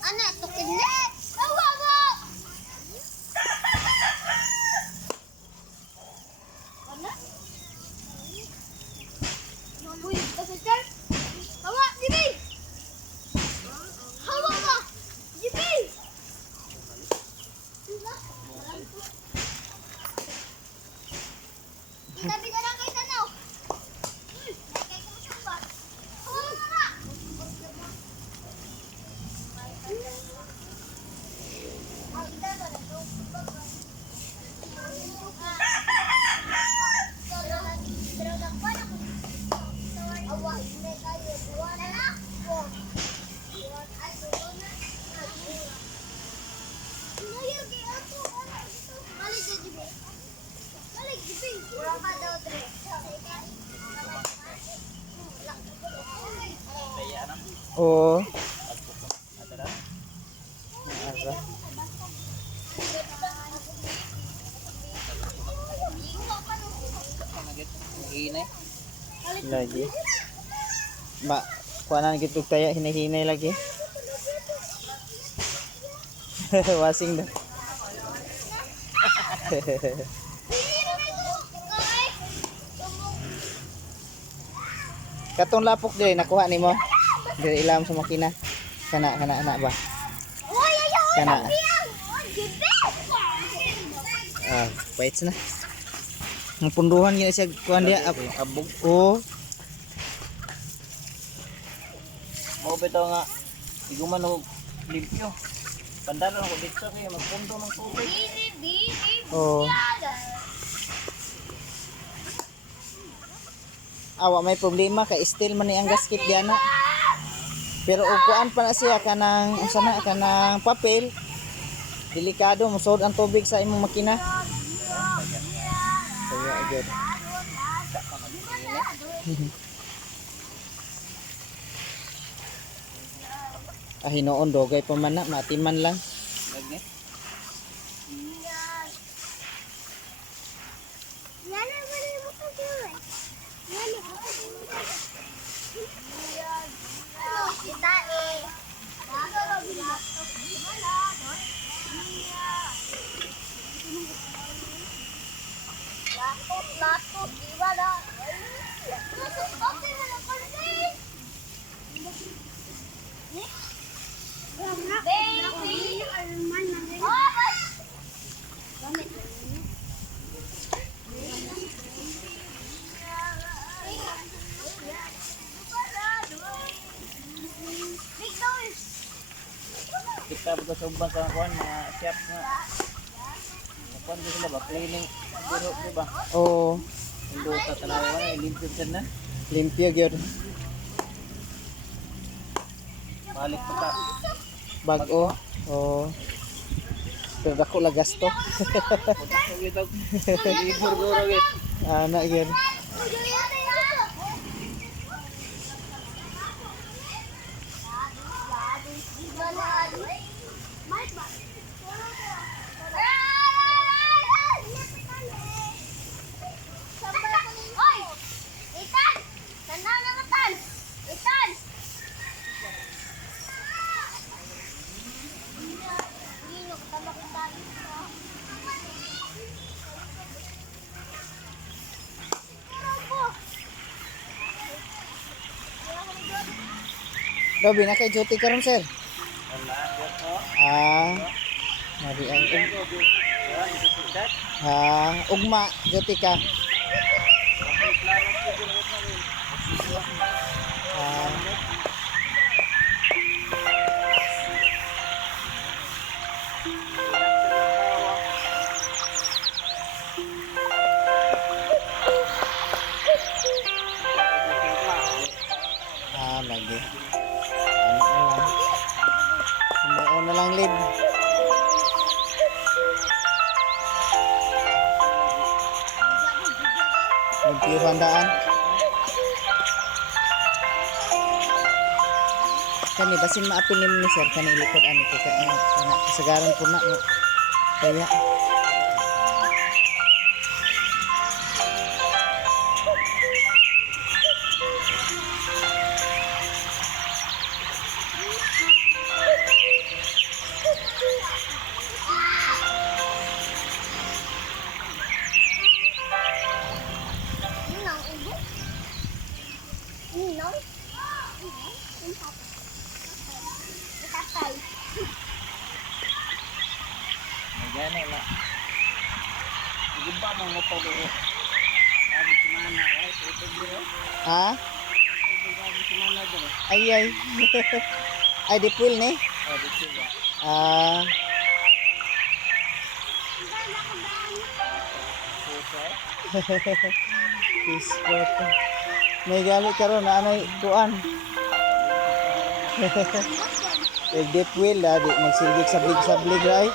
Anak, tukinit! Awa mo! Anak? Uy, kasasal? Hawa, Jibi! Hawa mo! Jibi! Itabi na lang kayo tanaw. Uy, nakay ko siyang ba? Hawa mo na! Oo. Hinay. Lagi. Ba, kuanan gitu kaya hinay-hinay lagi. Wasing dah. Katong lapok diri nakuha nimo. Diri ilam sa makina. Kana anak ba? Kana. Ah, paits na. Ang punduhan gina siya kuan dia Abog. oh. Mo bitaw nga. Iguman og limpyo. Pandalan ko dito kay magpundo ng tubig. Oh. Awa may problema kay steel man ni ang gasket diana. Pero ug kuan pa na siya kanang unsa na kanang papel. Delikado musod ang tubig sa imong makina. Kaya agad. Ah hinoon dogay pa man na matiman lang. Lagi. Lato, iba na. Kita buka soban sa kuan mga chef nga. Kuan din sila ba cleaning biro di ba? Oh, Indo sa tanawa na limpyo din na. limpyo gyud. Balik pa ka. Bag-o. Oh. Pero dako la gasto. Putok gito. Libur guro git. Ana gyud. Dobi na kay duty karon sir. Ah. Mari ang ugma duty ka. Ah. Ah, lagi. Ano na lang lead. Limpyo handaan. Kani basin maapil ni sir kani ilikod ani kay kana kasagaran po na mo. Kaya Abi semana ay tubig dito. Ha? Tubig abi semana dito. Ay ay. Ay dipwil ni. Oh, dito ba? Ah, Puso. ispot. May gali karon na anay kuan. Kay dipwil di magsilgik sablig-sablig ray.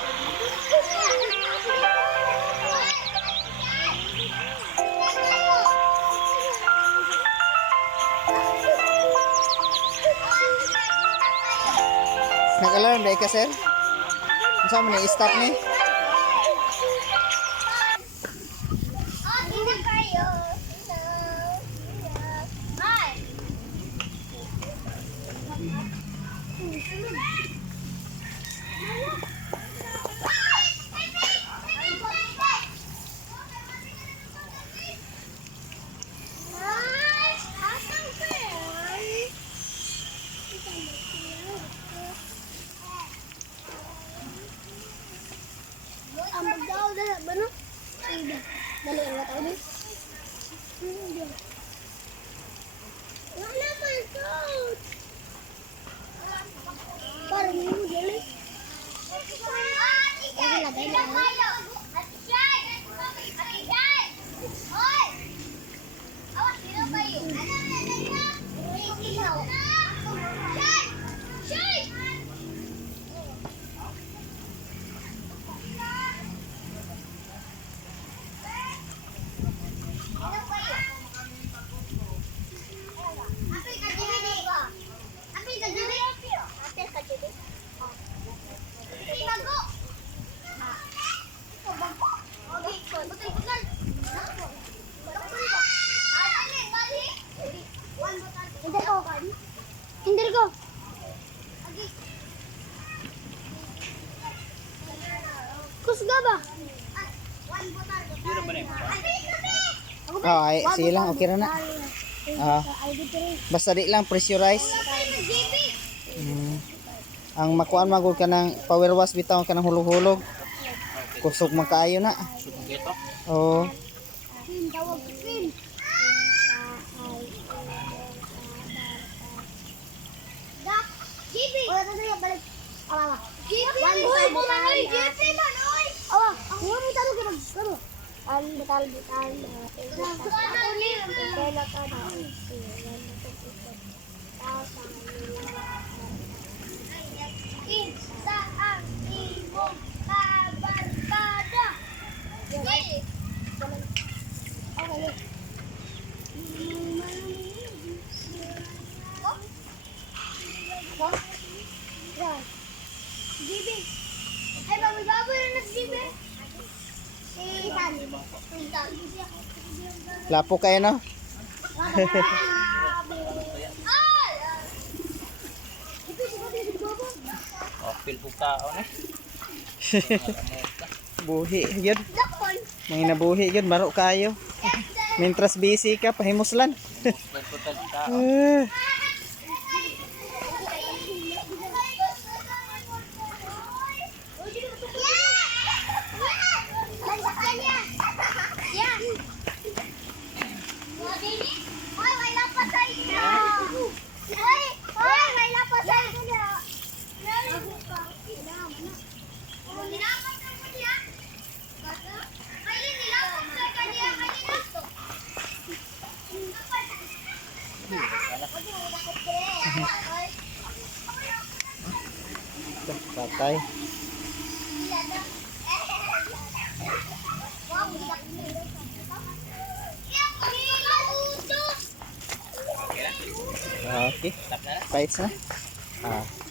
Nag-alarm dai ka sir? Unsa man ni stop ni? Oh, tina kayo. Hi. Ang magdaw dala ba no? Sige. Dali ang tao din. Wala man coach. Parang mo dali. Ay, lagay na. Ati Shay! Ati Shay! Hoy! Awas, sino kayo? Shay! Shay! Hindir ko. Kusga ba? Sino ba ni? Oh, ay sige lang okay ra na. Ah, basta di lang pressurize. Ang makuan magud ka ng power wash bitaw ka ng hulog-hulog. Kusog man kaayo na. Suko dito. Oh, Tawag Pin. Dak, GB. Wala na niya balik. Awa. GB. Uy, manoy, GB manoy. Awa, ang mo talo ka mag. Ano? Ang butal-butal. Isa ang imong kabarkada. Okay. Okay. Gibi. Ay, baboy-baboy na nag-gibi. Itan. Itan. lapo kayo no. Ay! Oh, feel ko ka oh, Buhi gyud. Dakon. May nabuhi gyud baro kayo. Mintras busy ka pahimuslan. Pagputan ka. Patay. Okay. Tap na na. Fights na. Ah.